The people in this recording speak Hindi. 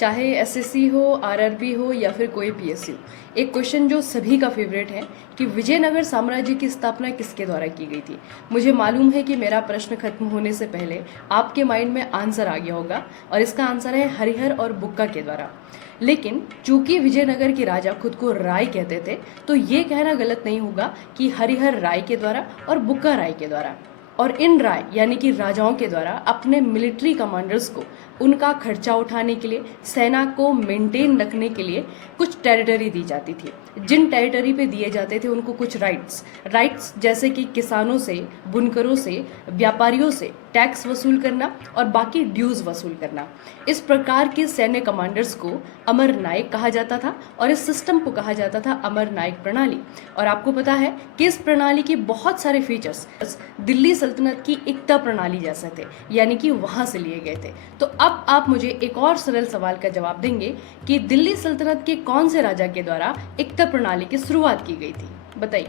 चाहे एसएससी हो, आरआरबी हो या फिर कोई पीएससी हो, एक क्वेश्चन जो सभी का फेवरेट है कि विजयनगर साम्राज्य की स्थापना किसके द्वारा की गई थी। मुझे मालूम है कि मेरा प्रश्न खत्म होने से पहले आपके माइंड में आंसर आ गया होगा और इसका आंसर है हरिहर और बुक्का के द्वारा। लेकिन चूंकि विजयनगर के राजा खुद को राय कहते थे, तो ये कहना गलत नहीं होगा कि हरिहर राय के द्वारा और बुक्का राय के द्वारा। और इन राय यानी कि राजाओं के द्वारा अपने मिलिट्री कमांडर्स को उनका खर्चा उठाने के लिए, सेना को मेंटेन रखने के लिए कुछ टेरिटरी दी जाती थी। जिन टेरिटरी पे दिए जाते थे उनको कुछ राइट्स जैसे कि किसानों से, बुनकरों से, व्यापारियों से टैक्स वसूल करना और बाकी ड्यूज वसूल करना। इस प्रकार के सैन्य कमांडर्स को अमर नायक कहा जाता था और इस सिस्टम को कहा जाता था अमर नायक प्रणाली। और आपको पता है कि इस प्रणाली के बहुत सारे फीचर्स दिल्ली सल्तनत की एकता प्रणाली जैसे थे, यानी कि वहां से लिए गए थे। तो अब आप मुझे एक और सरल सवाल का जवाब देंगे कि दिल्ली सल्तनत के कौन से राजा के द्वारा एकता प्रणाली की शुरुआत की गई थी, बताइए।